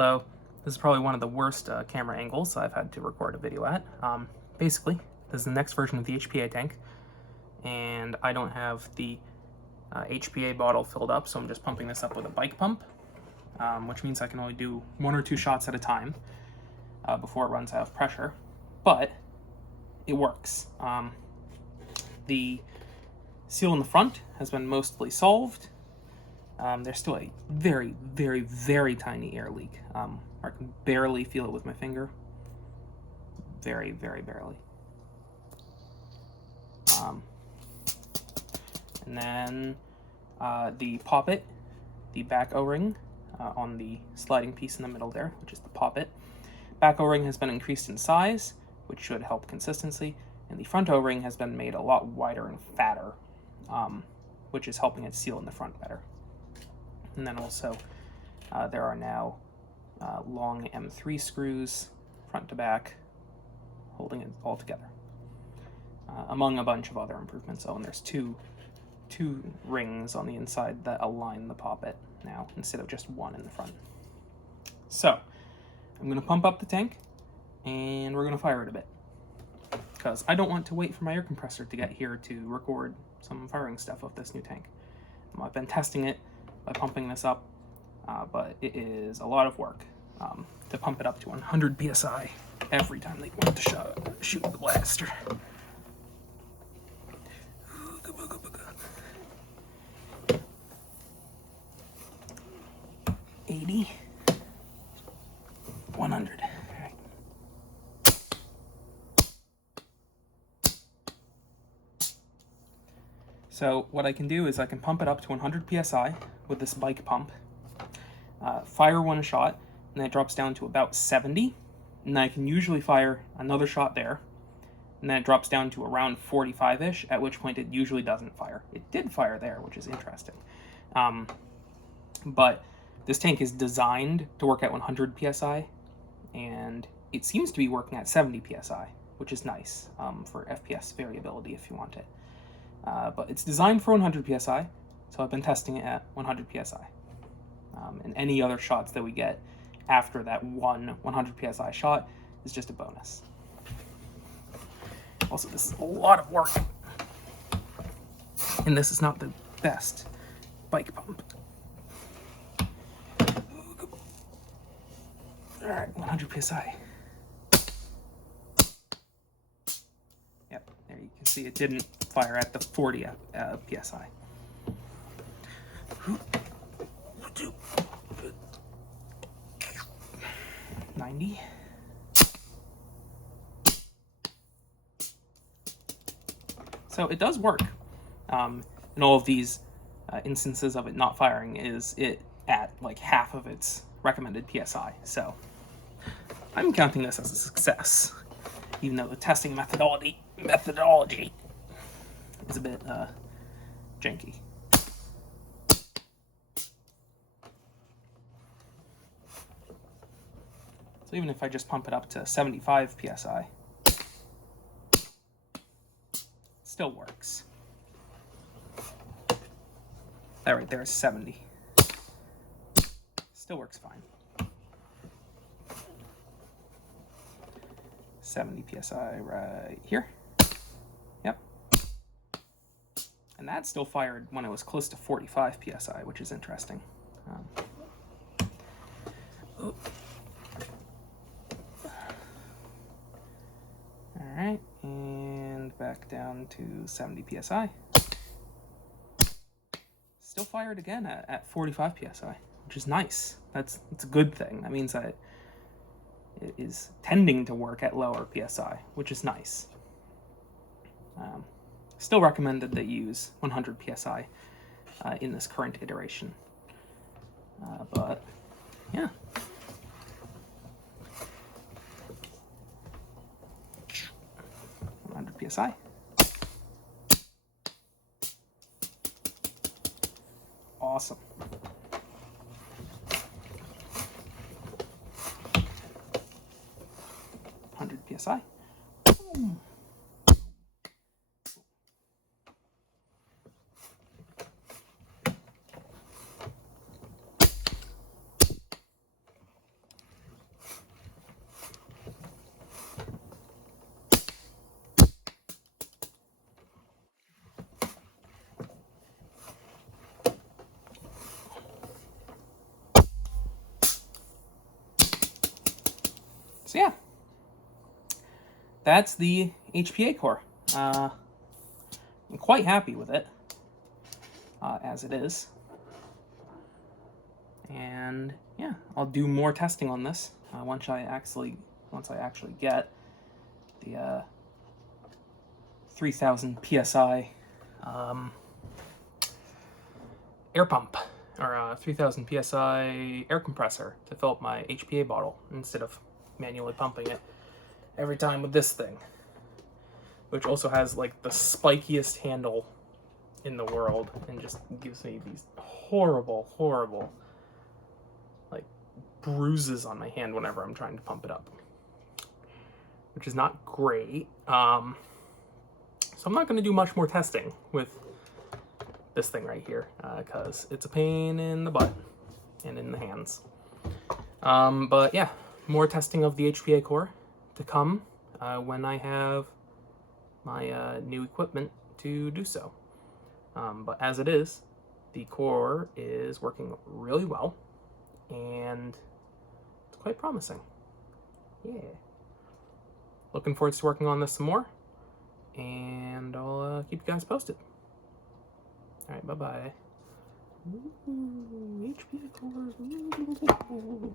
Hello, this is probably one of the worst camera angles I've had to record a video at. Basically, this is the next version of the HPA tank, and I don't have the HPA bottle filled up, so I'm just pumping this up with a bike pump, which means I can only do 1 or 2 shots at a time before it runs out of pressure, but it works. The seal in the front has been mostly solved. There's still a very, very, very tiny air leak. I can barely feel it with my finger. Very, very barely. And then the poppet, the back O-ring on the sliding piece in the middle there, which is the poppet. Back O-ring has been increased in size, which should help consistency, and the front O-ring has been made a lot wider and fatter, which is helping it seal in the front better. And then also there are now long M3 screws, front to back, holding it all together, among a bunch of other improvements. Oh, and there's two rings on the inside that align the poppet now, instead of just one in the front. So I'm going to pump up the tank, and we're going to fire it a bit, because I don't want to wait for my air compressor to get here to record some firing stuff of this new tank. I've been testing it by pumping this up, but it is a lot of work to pump it up to 100 psi every time they want to shoot the blaster. 80, 100. Right. So what I can do is I can pump it up to 100 psi with this bike pump, fire one shot, and then it drops down to about 70, and then I can usually fire another shot there, and then it drops down to around 45-ish, at which point it usually doesn't fire. It did fire there, which is interesting. But this tank is designed to work at 100 psi, and it seems to be working at 70 psi, which is nice for FPS variability if you want it. But it's designed for 100 psi, so I've been testing it at 100 psi. And any other shots that we get after that 100 psi shot is just a bonus. Also, this is a lot of work, and this is not the best bike pump. All right, 100 psi. Yep, there you can see it didn't fire at the 40 psi. 90. So it does work. In all of these instances of it not firing, is it at like half of its recommended PSI. So I'm counting this as a success, even though the testing methodology is a bit janky. So even if I just pump it up to 75 psi, it still works. That right there is 70. Still works fine. 70 psi right here. Yep. And that still fired when it was close to 45 psi, which is interesting. Alright, and back down to 70 psi. Still fired again at 45 psi, which is nice. That's a good thing. That means that it is tending to work at lower psi, which is nice. Still recommended that you use 100 psi in this current iteration. But yeah. PSI. Awesome. 100 PSI. Boom. So yeah, that's the HPA core. I'm quite happy with it as it is. And yeah, I'll do more testing on this once I actually get the 3000 psi air pump, or 3000 psi air compressor to fill up my HPA bottle instead of manually pumping it every time with this thing, which also has like the spikiest handle in the world and just gives me these horrible like bruises on my hand whenever I'm trying to pump it up, which is not great. So I'm not going to do much more testing with this thing right here because it's a pain in the butt and in the hands. But yeah, more testing of the HPA core to come when I have my new equipment to do so. But as it is, the core is working really well and it's quite promising. Yeah. Looking forward to working on this some more, and I'll keep you guys posted. All right, bye-bye. HPA core.